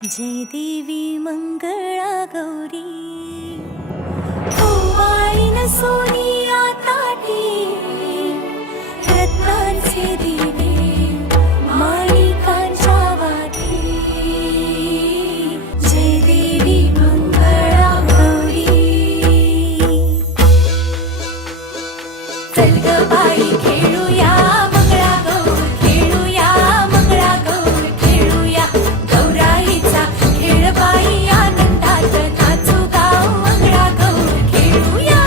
जय देवी मंगळा गौरी ओवाळीन सोनिया ताटी रत्नांचे दिवे माणिकांच्या वाटी जय देवी मंगळा गौरी चल ग बाई खेळूया मंगळागौर खेळूया मंगळागौर खेळूया गौराईचा खेळ बाई आनंदात नाचू गाव मंगळागौर खेळूया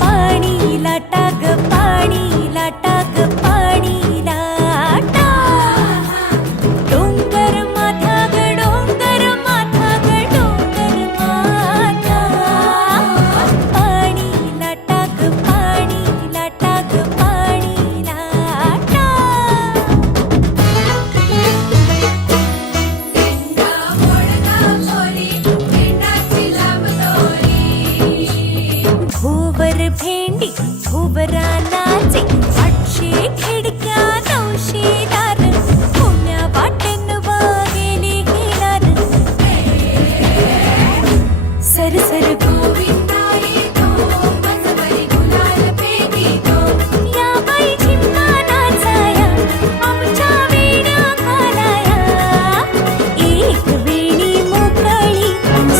पाणी लाटा ग पाणी लाटा ग पाणी लाटा डोंगर माथा ग डोंगर माथा ग डोंगर माथा पाणी लाटा ग पाणी लाटा ग पाणी लाटा भोवर भेंडी भोवरा नाचे आठशे खिडक्या नऊशे दार पुण्या वाटेन वागेले हिलार सर सर गोविंदाई तो मनभरी गुलाल पेटी तो या बाई झिम्मा नाचाया आमच्या वेड्या घालाया एक वेणी मोकळी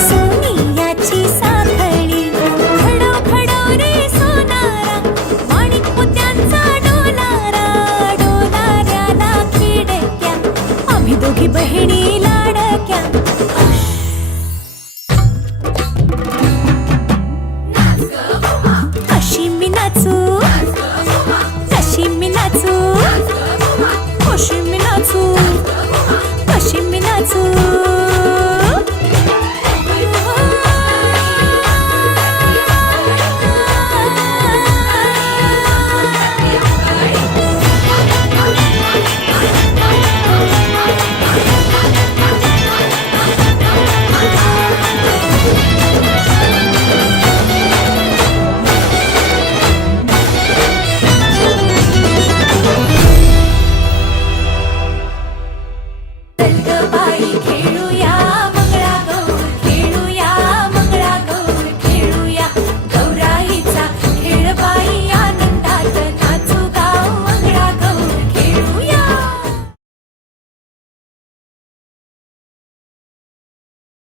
सोनियाची साखळी खडो खडो रे सोनारा माणिक मोत्यांचा डोलारा डोलाऱ्याला खिडक्या आम्ही दोघी बहिणी लाडक्या कशी मी नाचू कशी मी नाचू कशी मी नाचू कशी मी नाचू